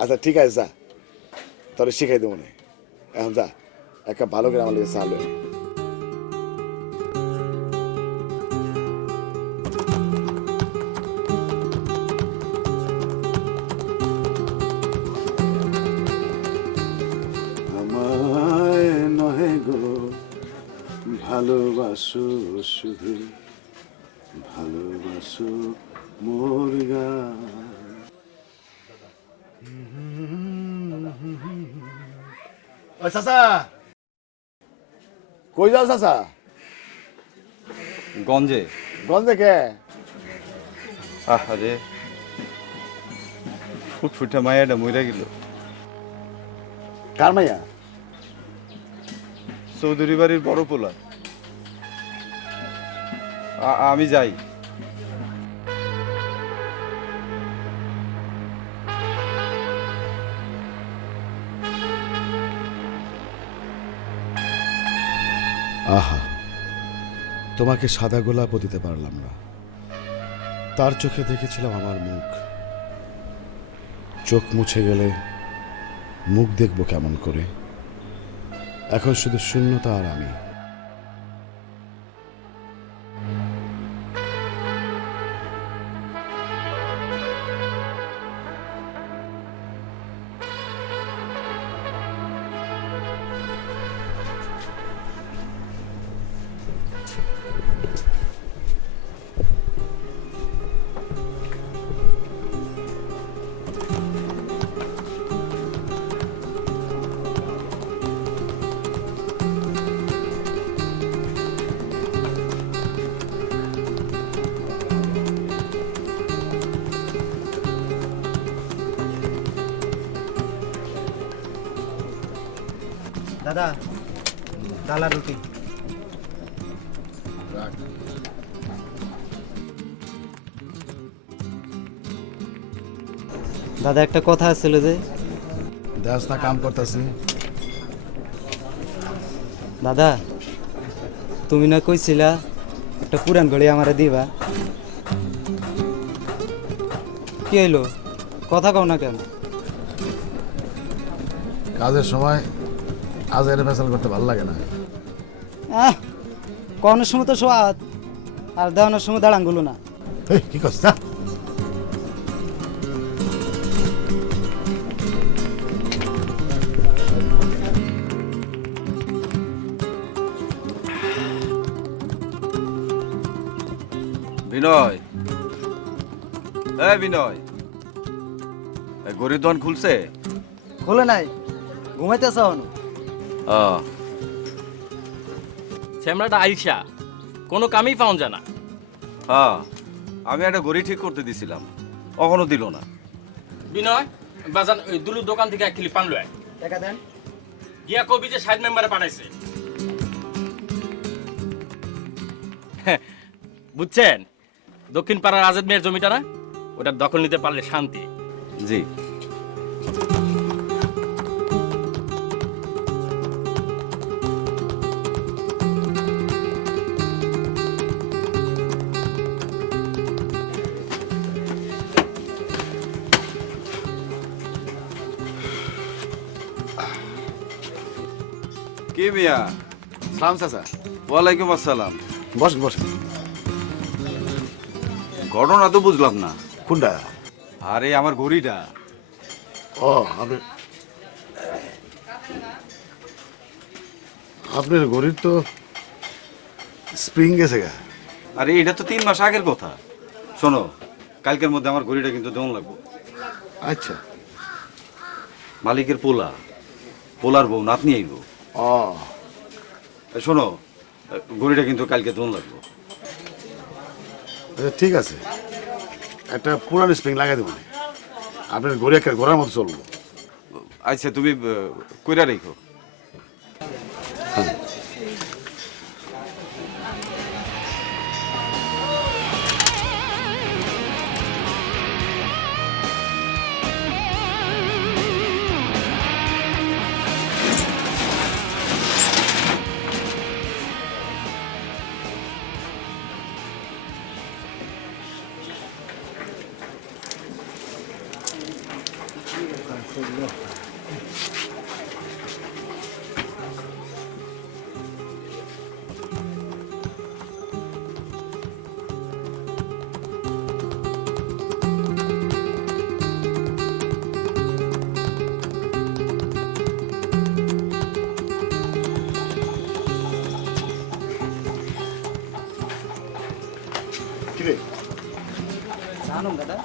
আচ্ছা ঠিক আছে, যা তোরে শিখাই দেবো না। এখন যা একটা ভালো করে আমার লিগে চালু। আমায় নহে গো ভালোবাসো, শুধু ভালোবাসো মোর গান। ওই চাচা, কই যাও চাচা? গঞ্জে। গন্ধে কে? আরে ফুটফুটে মায়াটা মইরা গেল। কার মাইয়া? চৌধুরী বাড়ির বড় পোলা। আমি যাই। আহা, তোমাকে সাদা গোলাপও দিতে পারলাম না। তার চোখে দেখেছিলাম আমার মুখ। চোখ মুছে গেলে মুখ দেখবো কেমন করে? এখন শুধু শূন্যতা আর আমি। দাদা, ডালা রুটি। দাদা একটা কথা আছিল যে। দেখ না কাম করতেছি। দাদা, তুমি না কইছিলা একটা পুরান ঘড়ি আমারে দিবা? কি হইলো, কথা কও না কেন? কাজের সময় আজ এর ফেসাল করতে ভালো লাগে না। কোন সময় তো সোয়াদ, আর দেওয়ানোর সময় দাঁড়াঙ্গুলো না। কি করছ? যা। বিনয়, বিনয়, গরিব দোকান খুলছে? খোলে নাই, ঘুমাইতেছ? শ্যামলাটা আইসা কোনো কামই পাওয়া যায় না। হ্যাঁ, আমি একটা গড়ি ঠিক করতে দিছিলাম, কখনো দিল না। বিনয়, বাজান ওই দুলুর দোকান থেকে 1 কিলো পান লয়। টাকা দেন। গিয়া কবি যে 60 মেম্বারে পাঠাইছে। বুঝছেন, দক্ষিণ পাড়ার আজাদ মেয়ের জমিটা না, ওটার দখল নিতে পারলে শান্তি। জি। কি মিয়া? সালাম চাচা। ওয়ালাইকুম আসসালাম। বসেন বসেন। ঘটনা তো বুঝলাম না। কোনটা? আরে আমার ঘড়িটা। ও, আপনার ঘড়ির তো স্প্রিং গেছে গা। আরে এটা তো 3 মাস আগের কথা। শোনো, কালকের মধ্যে আমার ঘড়িটা কিন্তু দেওয়া লাগবে। আচ্ছা। মালিকের পোলার বউ নাতনি আইব। ও, শোনো, ঘড়িটা কিন্তু কালকে দেওয়া লাগবে। আচ্ছা ঠিক আছে, একটা পুরান স্প্রিং লাগাই দেবো। আপনার ঘড়ি একটা ঘোরার মতো চলবো। আচ্ছা, তুমি কইরা রেখো। কিরে জানো দাদা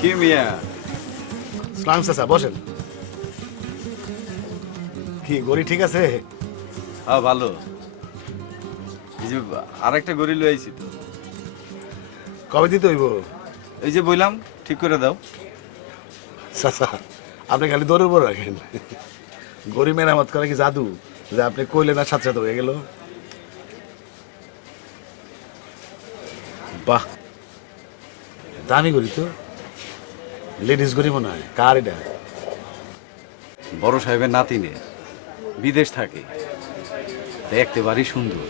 কি মিয়া সালাম চাচা বসেন। কি গড়ি ঠিক আছে? হ্যাঁ ভালো। এই যে আরেকটা গড়ি লই আইছি তো। কবে দিতে হইব? এই যে বললাম ঠিক করে দাও। চাচা আপনি খালি দৌড়ের উপর রাখেন। গড়ি মেরামত করা কি জাদু যে আপনি কইলে না সাথে সাথে হয়ে গেল? বাহ দামি গড়ি তো, লেডিস গড়ি মনে হয়। কার এটা? বড় সাহেবের নাতিনে বিদেশ থাকে, দেখতে বাড়ি সুন্দর,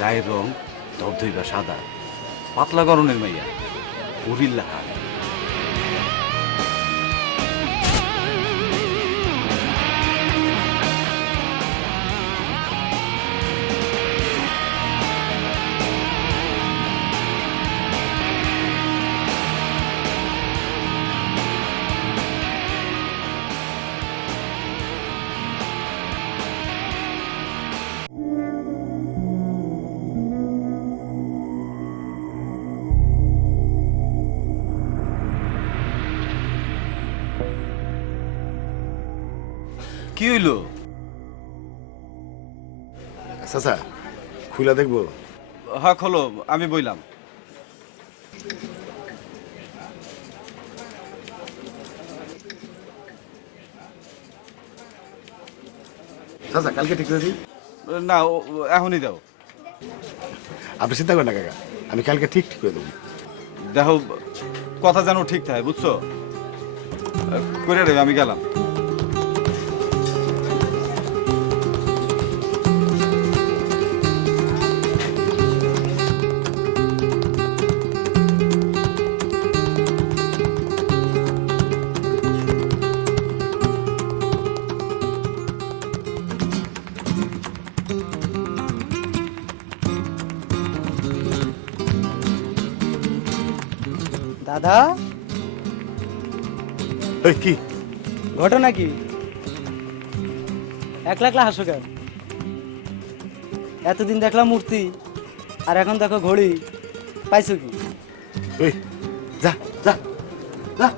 গায়ের রং ধবধইবা সাদা, পাতলা গরনের মাইয়া, উরিল্লা হাত। কি হইলো? চাচা খুলে দেখবো? হ্যাঁ খোলো, আমি বইলাম। চাচা কালকে ঠিক করে দিই। না এখনই দাও। আপনি চিন্তা করেন না কাকা, আমি কালকে ঠিক ঠিক করে দেবো। দেখো কথা যেন ঠিক থাকে, বুঝছো? করে দেবে, আমি গেলাম। দাদা এই কি ঘটনা কি? একলা একলা হাসো কেন? এতদিন দেখলাম মূর্তি, আর এখন দেখো ঘড়ি। পাইছো কি? এই যা যা যা।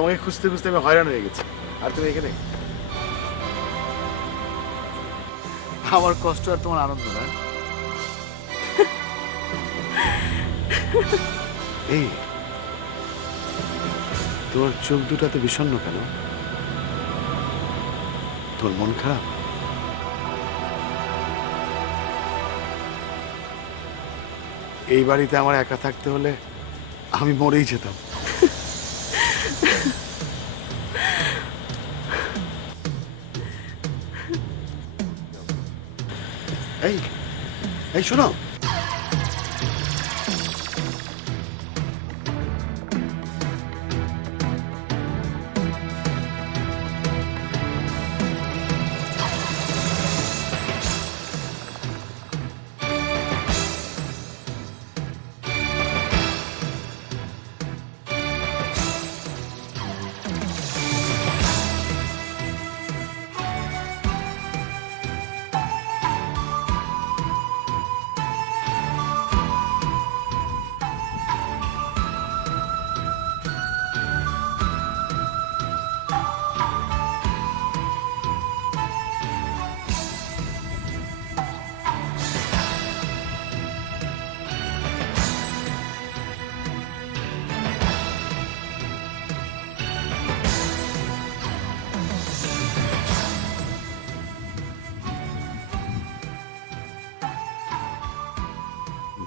তোমাকে খুঁজতে খুঁজতে আমি হয়রান হয়ে গেছি, আর তুমি এখানে। আমার কষ্ট আর তোমার আনন্দ না? এই তোর চোখ দুটাতে বিষণ্ণ কেন? তোর মন খারাপ? এই বাড়িতে আমার একা থাকতে হলে আমি মরেই যেতাম। এই এই শোনো,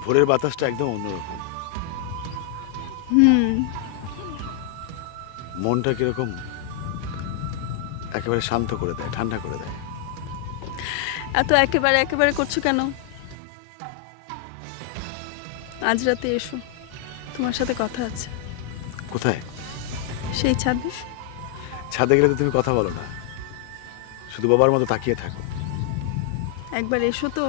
ভোরের বাতাসটা একদম অন্যরকম। মনটা কিরকম একেবারে শান্ত করে দেয়, ঠান্ডা করে দেয়। এত একেবারে একেবারে করছো কেন? আজ রাতে এসো, তোমার সাথে কথা আছে। কোথায়? সেই ছাদে। ছাদে গেলে তো তুমি কথা বলো না, শুধু বাবার মতো তাকিয়ে থাকো। একবার এসো তো।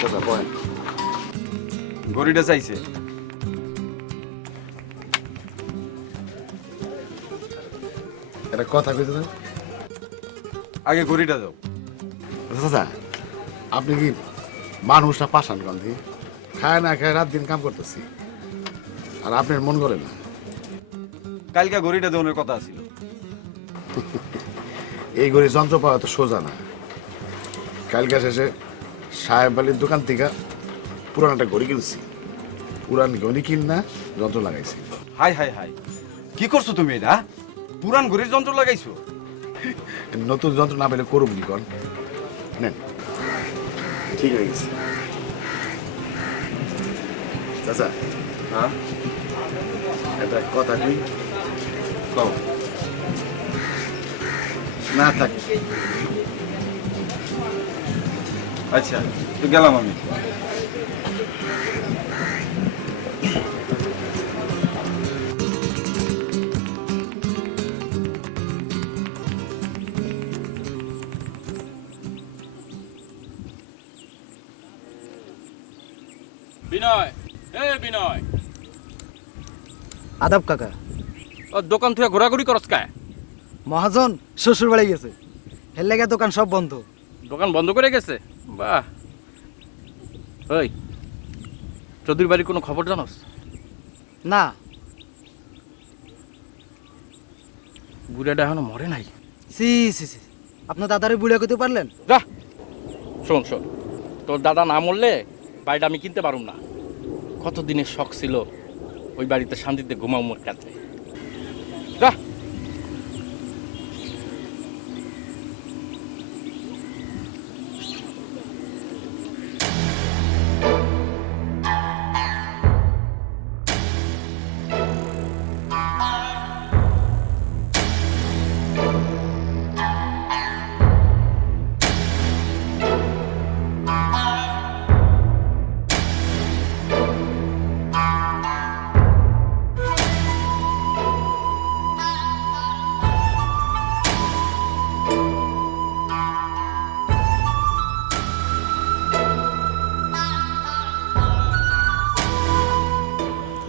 চাচা বলেন। গড়িটা চাইছে। একটা কথা কইতে দেন। আগে গড়িটা দাও। চাচা আপনি কি মানুষ না পাষাণ গন্ধি? খায় না খায় রাত দিন কাম করতেছি, আর আপনার মন করে না। কালকে গড়িটা দেওয়ার কথা ছিল। এই ঘড়ি যন্ত্র পাওয়া তো সোজা না। কালকে শেষে সাহেব আলীর দোকান থেকে পুরান একটা ঘড়ি কিনছি। পুরান ঘড়ি কিন না যন্ত্র লাগাইছি। হাই হাই হাই, কি করছো তুমি এটা? পুরান ঘড়ির যন্ত্র লাগাইছো? নতুন যন্ত্র না পেলে করুক নি কন। নেন, ঠিক হয়ে গেছে। চাচা হ্যাঁ, একটা কথা কই। কও। না থাক, আচ্ছা, তো গেলাম আমি। বিনয়, বিনয়, আদাব কাকা। ও দোকান থেকে ঘোরাঘুরি করস কায়? মহাজন শ্বশুর বাড়ি গেছে, এর লেগে দোকান সব বন্ধ। দোকান বন্ধ করে গেছে? বাহ। ওই চৌধুরী বাড়ির কোনো খবর জানোস? না। বুড়াটা এখনো মরে নাই? সি সি সি, আপনার দাদারে বুড়ে করতে পারলেন? যা, শোন শোন, তোর দাদা না মরলে বাড়িটা আমি কিনতে পারুম না। কত দিনের শখ ছিল ওই বাড়িতে শান্তিতে ঘুমাও মোর কাছে। যা।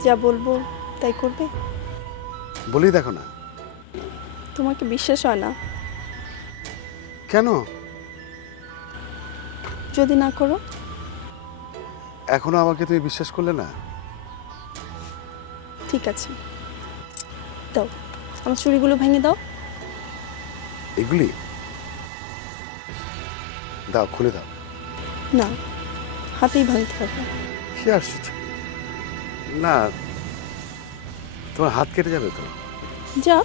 যা বলবো তাই করবে? বলি দেখো না। তোমাকে বিশ্বাস হয় না? কেন? যদি না করো? এখনো আমাকে তুমি বিশ্বাস করলে না? ঠিক আছে, দাও আমার চুড়িগুলো ভেঙে দাও। এগুলি দাও, খুলে দাও। না, হাতেই ভাঙতে হবে। কি আশ্চর্য! না, তোমার হাত কেটে যাবে তো। যা।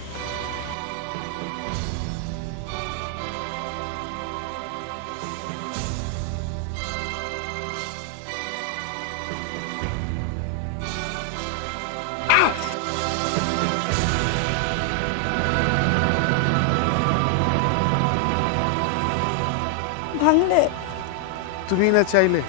ভাঙলে? তুমি না চাইলে।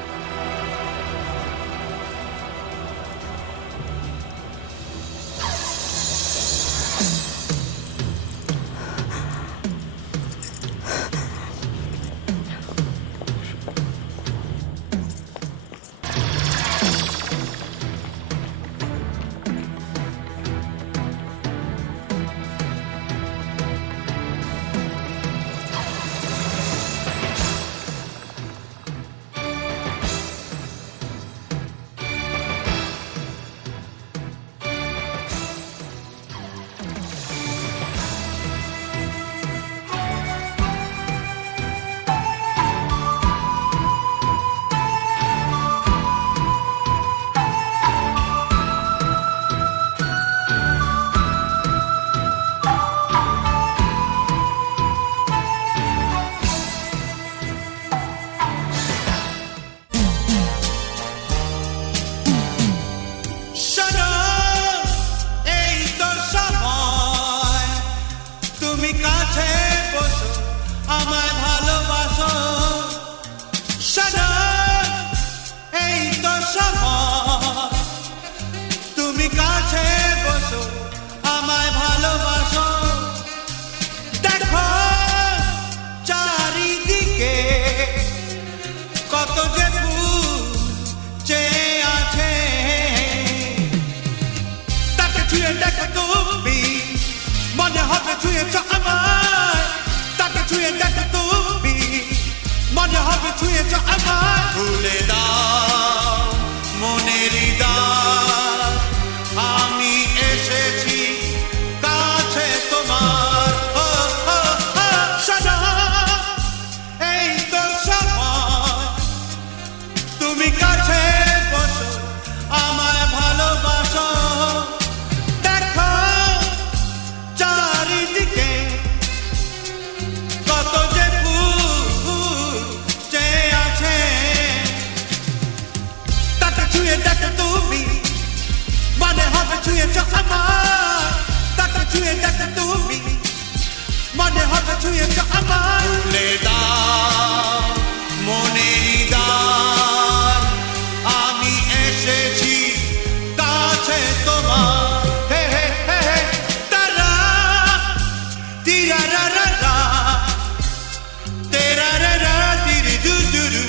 খুলে দাও মনেরই দ্বার, আমি এসেছি কাছে তোমার। ও, ও, ও, সাজা, এই তো সময়, তুমি কাছে বসো, আমায় ভালোবাসো। দেখো চারিদিকে কত যে ফুল চেয়ে আছে, তাকে ছুঁয়ে দেখো তুমি, মনে হবে ছুঁয়েছ আমার। তাকে ছুঁয়ে দেখো তুমি, মনে হবে ছুঁয়েছ আমার। খুলে দাও মনেরই দ্বার, আমি এসেছি কাছে তোমার। হে হে হে হে, তারা তিরা রা রা রা, তেরা রা রা তিরি দু দু দু,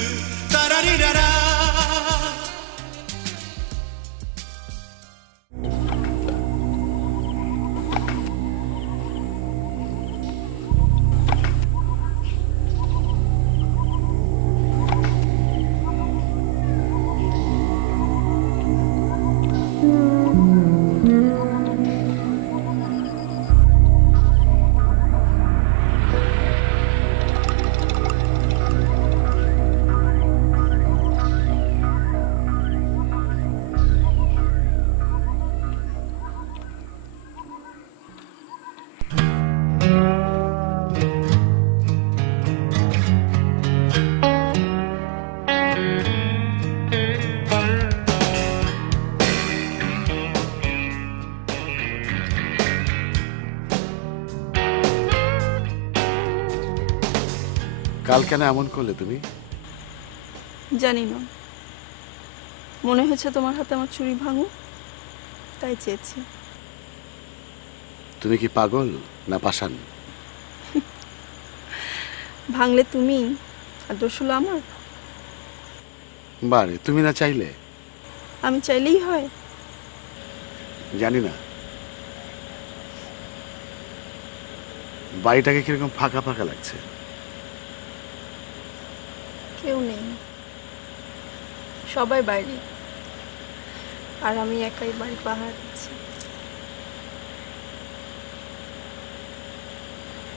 তারা রি রা রা। কাল কেন এমন করলে তুমি? জানি না, মনে হয়েছে তোমার হাতে আমার চুড়ি ভাঙু, তাই চেয়েছি। তুমি কি পাগল না পাষাণ? ভাঙলে তুমি আর দোষ হলো আমার? বারে, তুমি না চাইলে? আমি চাইলেই হয়? জানি না বাড়িটাকে কিরকম ফাঁকা ফাঁকা লাগছে। কেউ নেই, সবাই বাইরে, আর আমি একাই বাড়ি পাহারা দিচ্ছি।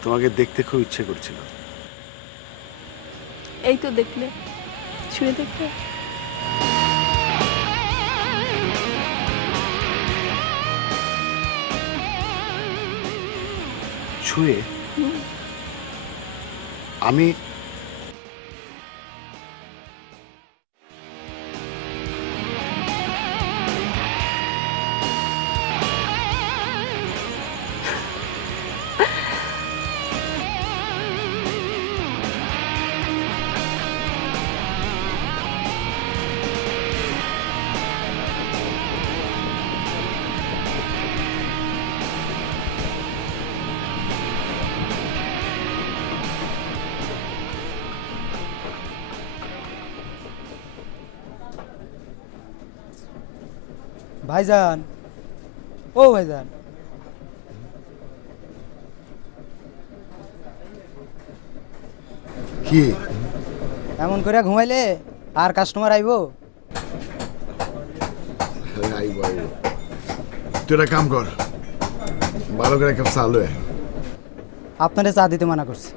তোমাকে দেখতে খুব ইচ্ছে করছিল। এই তো দেখলে, ছুঁয়ে দেখলে। ছুঁয়ে আমি ভাইজান, ও ভাইজান, কি এমন করে ঘুমাইলে আর কাস্টমার আইবো? আইব আইব। তুই একটা কাম কর, ভালো করে কাপ চালু। আপনারে চা দিতে মানা করছি।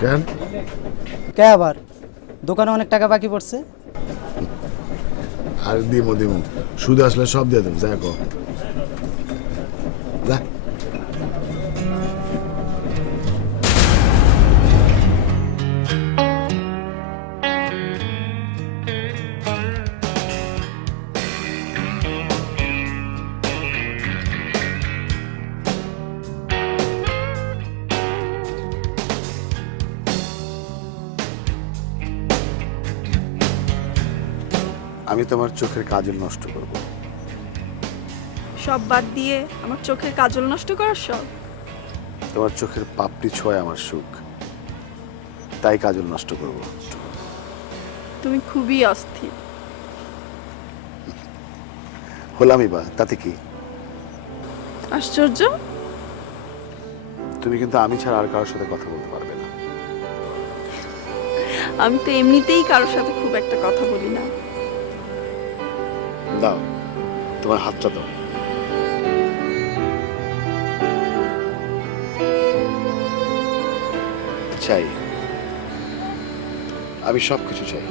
কেন? কে আবার? দোকানে অনেক টাকা বাকি পড়ছে। আর দিমো দিমো, সুদ আসলে সব দিয়ে দেবো। যা কর যা। আমি তোমার চোখের কাজল নষ্ট করব। সব বাদ দিয়ে আমার চোখের কাজল নষ্ট করার সব? তোমার চোখের পাপড়ি ছোঁয় আমার সুখ, তাই কাজল নষ্ট করব। তুমি খুবই অস্থির। হলামই বা, তাতে কি? আশ্চর্য। তুমি কিন্তু আমি ছাড়া আর কারোর সাথে কথা বলতে পারবে না। আমি তো এমনিতেই কারোর সাথে খুব একটা কথা বলি না। দাও তোমার হাতটা দাও। চাই, আমি সব কিছু চাই।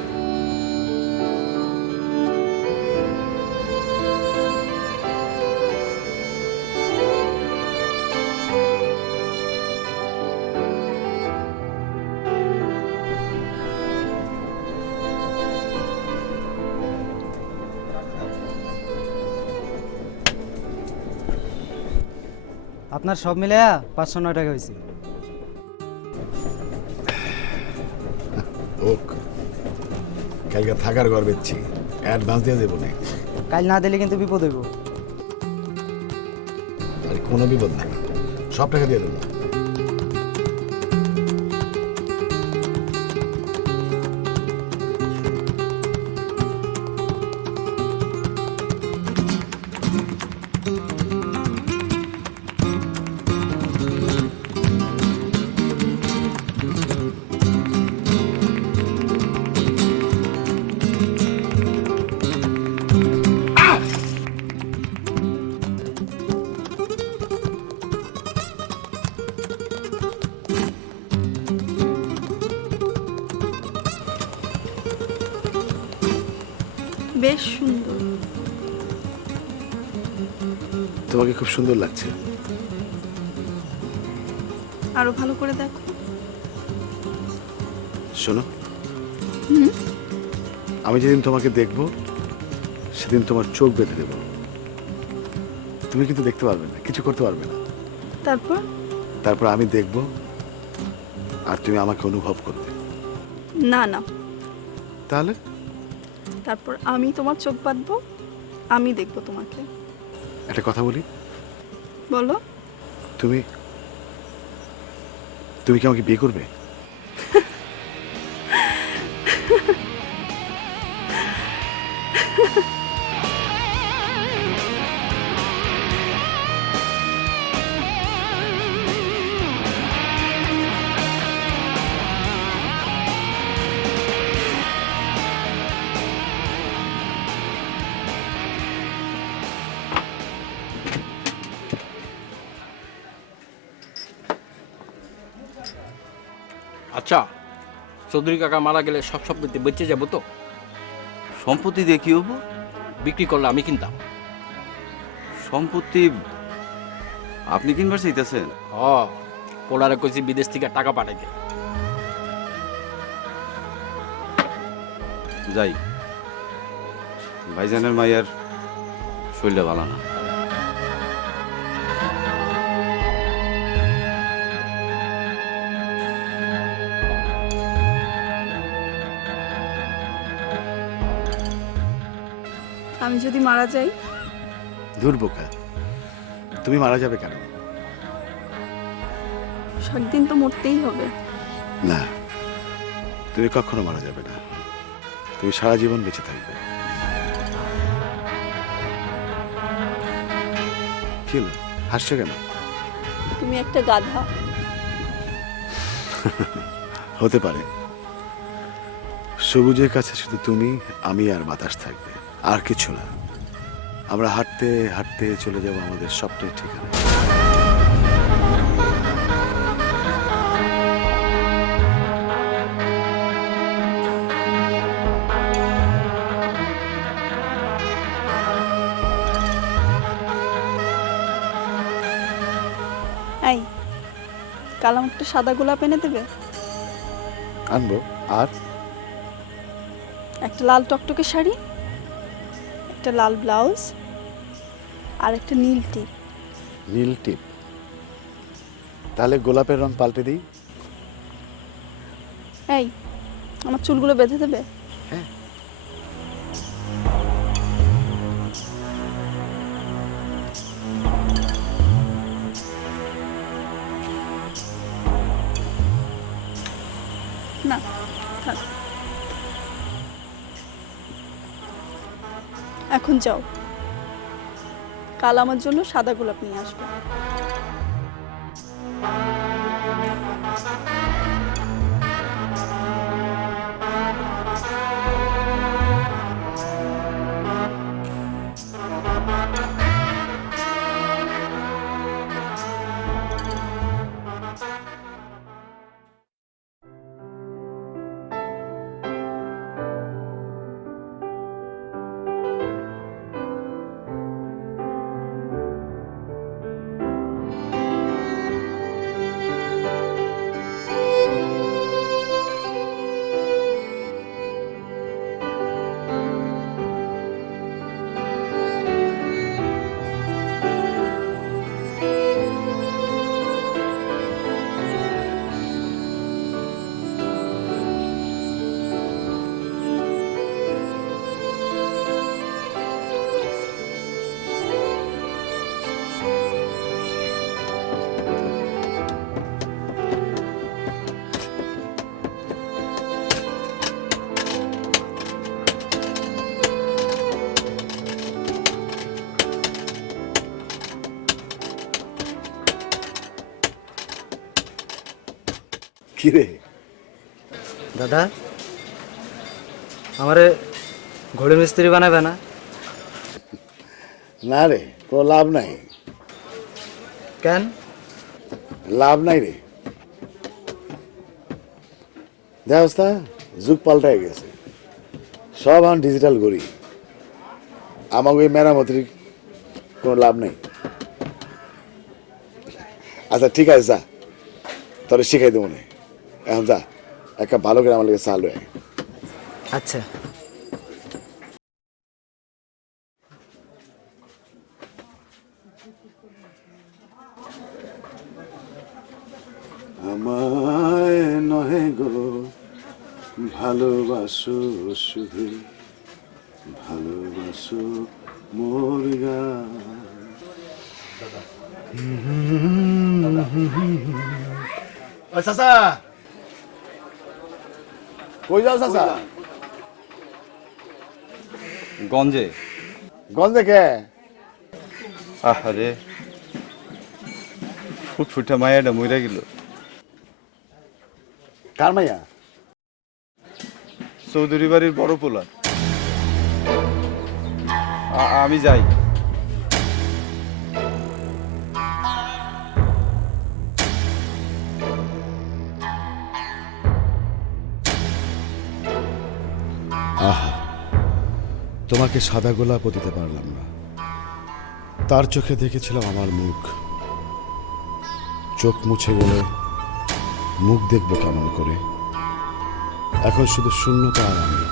আপনার সব মিলাইয়া 509 টাকা হয়েছে। ওক, কালকে থাকার ঘর বেচছি, অ্যাডভান্স দিয়ে দেবো না। কাল না দিলে কিন্তু বিপদ হইব। আরে কোনো বিপদ নাই, সব টাকা দিয়ে দেবো। বেশ সুন্দর। তোমাকে খুব সুন্দর লাগছে। আরো ভালো করে দেখো। শোনো, আমি যেদিন তোমাকে দেখব সেদিন তোমার চোখ বেঁধে দেব। তুমি কিন্তু দেখতে পারবে না, কিছু করতে পারবে না। তারপর? তারপর আমি দেখব আর তুমি আমাকে অনুভব করবে। না না, তাহলে তারপর আমি তোমার চোখ বাঁধবো, আমি দেখবো তোমাকে। একটা কথা বলি, বলো। তুমি তুমি কি আমাকে বিয়ে করবে? আচ্ছা, চৌধুরী কাকা মারা গেলে সব সম্পত্তি বেঁচে যাবো তো? সম্পত্তি দিয়ে কি হবো? বিক্রি করলে আমি কিনতাম। সম্পত্তি আপনি কিনবার চাইতেছেন? পোলারে কইছি বিদেশ থেকে টাকা পাঠাইতে। যাই, ভাইজানের মাইয়ার শরীরটা ভালো না। আমি যদি মারা যাই? দুর্বোকা, তুমি মারা যাবে কেন? একদিন তো মরতেই হবে। না, তুমি কখনো মারা যাবে না। তুমি সারা জীবন বেঁচে থাকবে। কি হলো, হাসছো কেন? তুমি একটা গাধা। হতে পারে। সবুজের কাছে শুধু তুমি, আমি আর বাতাস থাকবে, আর কিছু না। আমরা হাঁটতে হাঁটতে চলে যাব আমাদের স্বপ্নের ঠিকানা। এই, কাল আমাকে একটা সাদা গোলাপ এনে দেবে? আনবো। আর একটা লাল টকটকে শাড়ি, একটা লাল ব্লাউজ, আর একটা নীল টিপ। নীল টিপ? তাহলে গোলাপের রং পাল্টে দিই। এই, আমার চুলগুলো বেঁধে দেবে? হ্যাঁ। না, থাক। এখন যাও, কাল আমার জন্য সাদা গোলাপ নিয়ে আসবে। কি রে? দাদা, আমারে ঘোড়ে মিস্ত্রি বানাবে না? না রে, কোনো লাভ নাই। কেন? লাভ নাই রে। ব্যবস্থা যুগ পাল্টাই গেছে, সব এখন ডিজিটাল গড়ি। আমাকে ওই মেরামতির কোনো লাভ নেই। আচ্ছা ঠিক আছে, যা, তোরে শিখাই দেবো না। এখন যা, একটা ভালো করে আমার লেগে চালু হয়। আচ্ছা। আমায় নহে গো ভালোবাসো, শুধু ভালোবাসো মোর গান। ওই চাচা, কই যাও চাচা? গঞ্জে। গঞ্জে কে? আরে ফুটফুটে মায়াটা মইরা গেল। কার মাইয়া? চৌধুরী বাড়ির বড় পোলা। আমি যাই। আহা, তোমাকে সাদা গোলাপও দিতে পারলাম না। তার চোখে দেখেছিলাম আমার মুখ। চোখ মুছে গেলে মুখ দেখবো কেমন করে? এখন শুধু শূন্যতা আর আমি।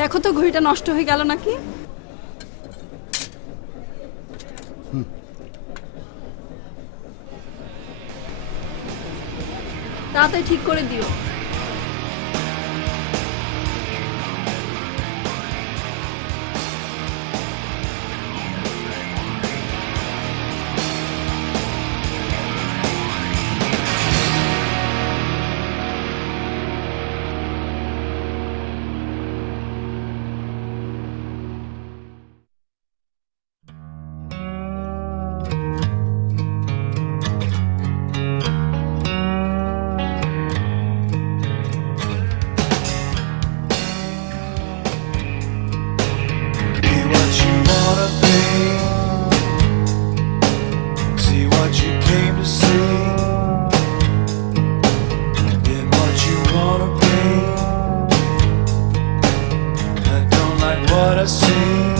দেখো তো ঘড়িটা নষ্ট হয়ে গেল নাকি। তাড়াতাড়ি ঠিক করে দিও। Be what you wanna be. See what you came to see. Be what you wanna be. I don't like what I see.